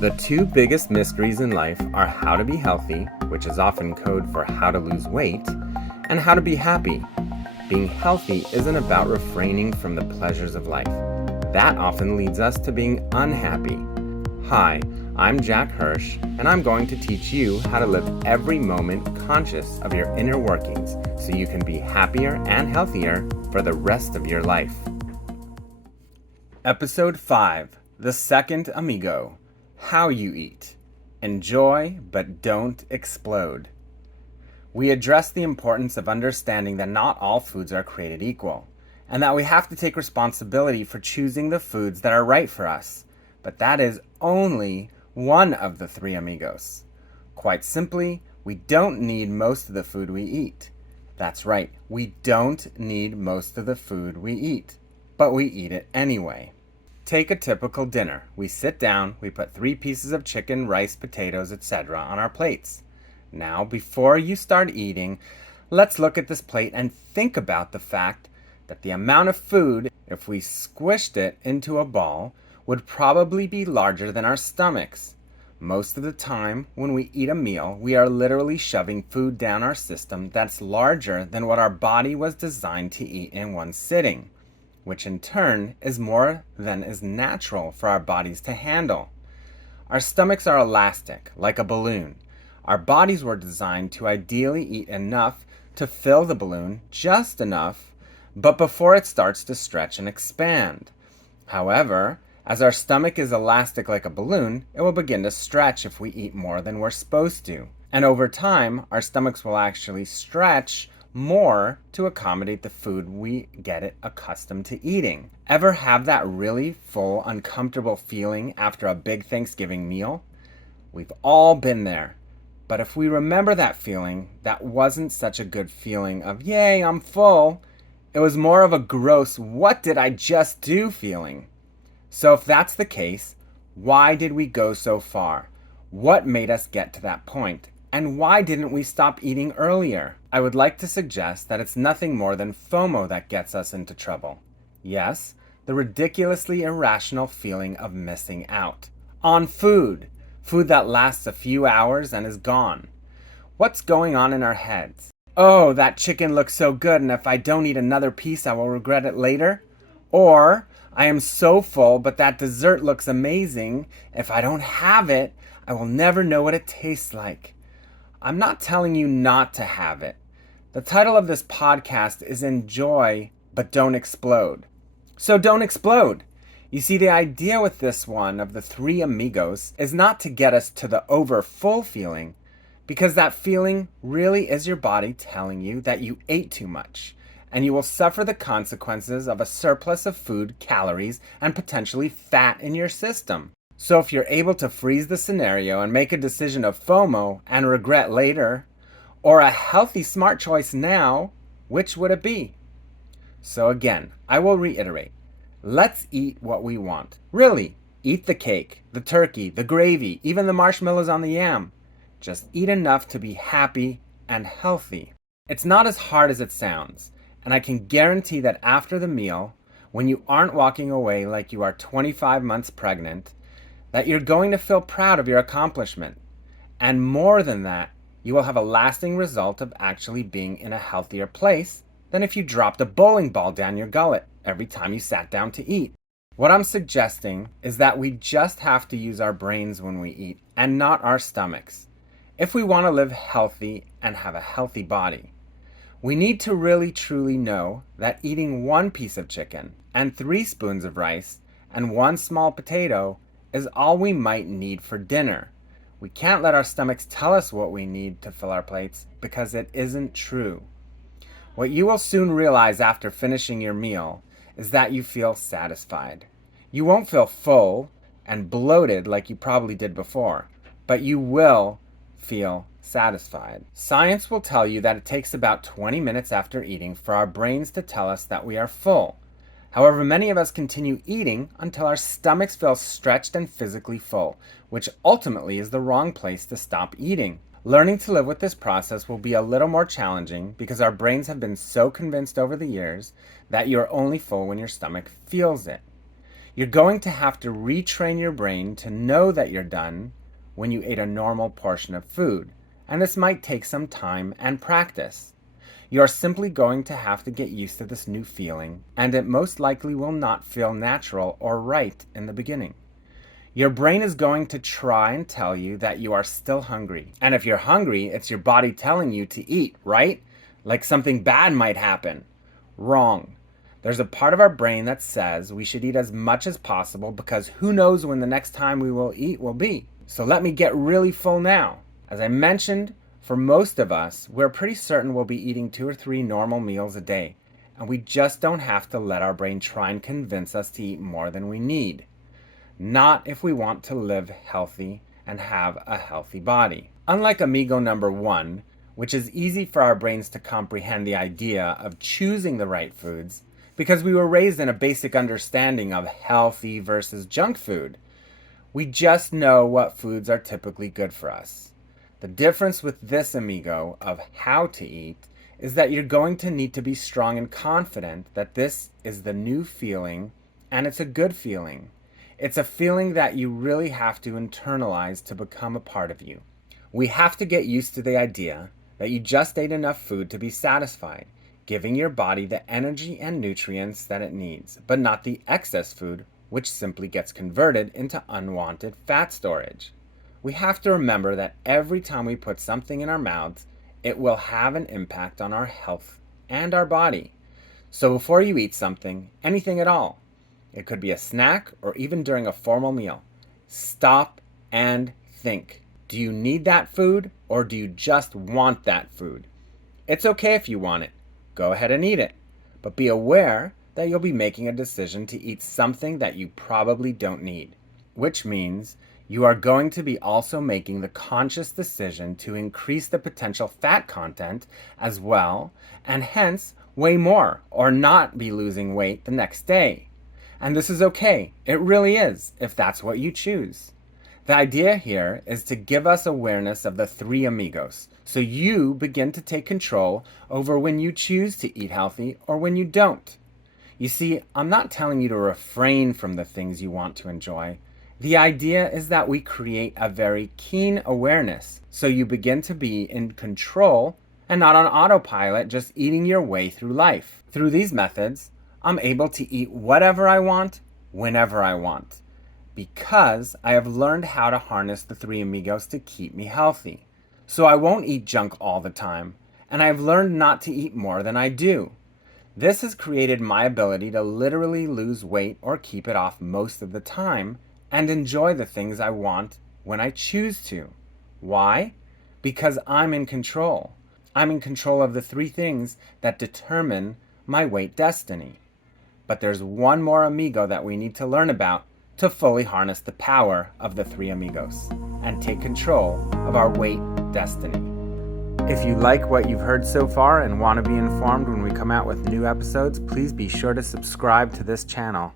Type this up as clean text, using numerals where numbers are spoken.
The two biggest mysteries in life are how to be healthy, which is often code for how to lose weight, and how to be happy. Being healthy isn't about refraining from the pleasures of life. That often leads us to being unhappy. Hi, I'm Jack Hirsch, and I'm going to teach you how to live every moment conscious of your inner workings so you can be happier and healthier for the rest of your life. Episode 5, The Second Amigo. How you eat. Enjoy, but don't explode. We address the importance of understanding that not all foods are created equal, and that we have to take responsibility for choosing the foods that are right for us. But that is only one of the three amigos. Quite simply, we don't need most of the food we eat. That's right, we don't need most of the food we eat, but we eat it anyway. Take a typical dinner. We sit down, we put 3 pieces of chicken, rice, potatoes, etc. on our plates. Now, before you start eating, let's look at this plate and think about the fact that the amount of food, if we squished it into a ball, would probably be larger than our stomachs. Most of the time, when we eat a meal, we are literally shoving food down our system that's larger than what our body was designed to eat in one sitting, which in turn is more than is natural for our bodies to handle. Our stomachs are elastic, like a balloon. Our bodies were designed to ideally eat enough to fill the balloon, just enough, but before it starts to stretch and expand. However, as our stomach is elastic like a balloon, it will begin to stretch if we eat more than we're supposed to. And over time, our stomachs will actually stretch more to accommodate the food we get it accustomed to eating. Ever have that really full, uncomfortable feeling after a big Thanksgiving meal? We've all been there. But if we remember that feeling, that wasn't such a good feeling of, yay, I'm full. It was more of a gross, what did I just do feeling. So if that's the case, why did we go so far? What made us get to that point? And why didn't we stop eating earlier? I would like to suggest that it's nothing more than FOMO that gets us into trouble. Yes, the ridiculously irrational feeling of missing out. On food. Food that lasts a few hours and is gone. What's going on in our heads? Oh, that chicken looks so good, and if I don't eat another piece, I will regret it later. Or, I am so full, but that dessert looks amazing. If I don't have it, I will never know what it tastes like. I'm not telling you not to have it. The title of this podcast is Enjoy, but Don't Explode. So don't explode. You see, the idea with this one of the Three Amigos is not to get us to the over full feeling, because that feeling really is your body telling you that you ate too much, and you will suffer the consequences of a surplus of food, calories, and potentially fat in your system. So if you're able to freeze the scenario and make a decision of FOMO and regret later, or a healthy smart choice now, which would it be? So again, I will reiterate, let's eat what we want. Really, eat the cake, the turkey, the gravy, even the marshmallows on the yam. Just eat enough to be happy and healthy. It's not as hard as it sounds, and I can guarantee that after the meal, when you aren't walking away like you are 25 months pregnant, that you're going to feel proud of your accomplishment. And more than that, you will have a lasting result of actually being in a healthier place than if you dropped a bowling ball down your gullet every time you sat down to eat. What I'm suggesting is that we just have to use our brains when we eat and not our stomachs. If we want to live healthy and have a healthy body, we need to really truly know that eating 1 piece of chicken and 3 spoons of rice and 1 small potato is all we might need for dinner. We can't let our stomachs tell us what we need to fill our plates because it isn't true. What you will soon realize after finishing your meal is that you feel satisfied. You won't feel full and bloated like you probably did before, but you will feel satisfied. Science will tell you that it takes about 20 minutes after eating for our brains to tell us that we are full. However, many of us continue eating until our stomachs feel stretched and physically full, which ultimately is the wrong place to stop eating. Learning to live with this process will be a little more challenging because our brains have been so convinced over the years that you're only full when your stomach feels it. You're going to have to retrain your brain to know that you're done when you ate a normal portion of food, and this might take some time and practice. You are simply going to have to get used to this new feeling, and it most likely will not feel natural or right in the beginning. Your brain is going to try and tell you that you are still hungry. And if you're hungry, it's your body telling you to eat, right? Like something bad might happen. Wrong. There's a part of our brain that says we should eat as much as possible because who knows when the next time we will eat will be. So let me get really full now. As I mentioned, for most of us, we're pretty certain we'll be eating 2 or 3 normal meals a day, and we just don't have to let our brain try and convince us to eat more than we need. Not if we want to live healthy and have a healthy body. Unlike Amigo number 1, which is easy for our brains to comprehend the idea of choosing the right foods because we were raised in a basic understanding of healthy versus junk food. We just know what foods are typically good for us. The difference with this Amigo of how to eat is that you're going to need to be strong and confident that this is the new feeling, and it's a good feeling. It's a feeling that you really have to internalize to become a part of you. We have to get used to the idea that you just ate enough food to be satisfied, giving your body the energy and nutrients that it needs, but not the excess food, which simply gets converted into unwanted fat storage. We have to remember that every time we put something in our mouths, it will have an impact on our health and our body. So before you eat something, anything at all, it could be a snack or even during a formal meal, stop and think. Do you need that food or do you just want that food? It's okay if you want it. Go ahead and eat it. But be aware that you'll be making a decision to eat something that you probably don't need, which means you are going to be also making the conscious decision to increase the potential fat content as well, and hence weigh more or not be losing weight the next day. And this is okay. It really is, if that's what you choose. The idea here is to give us awareness of the 3 Amigos, so you begin to take control over when you choose to eat healthy or when you don't. You see, I'm not telling you to refrain from the things you want to enjoy. The idea is that we create a very keen awareness, so you begin to be in control and not on autopilot, just eating your way through life. Through these methods, I'm able to eat whatever I want, whenever I want, because I have learned how to harness the 3 Amigos to keep me healthy. So I won't eat junk all the time, and I've learned not to eat more than I do. This has created my ability to literally lose weight or keep it off most of the time and enjoy the things I want when I choose to. Why? Because I'm in control. I'm in control of the 3 things that determine my weight destiny. But there's one more Amigo that we need to learn about to fully harness the power of the 3 Amigos and take control of our weight destiny. If you like what you've heard so far and want to be informed when we come out with new episodes, please be sure to subscribe to this channel.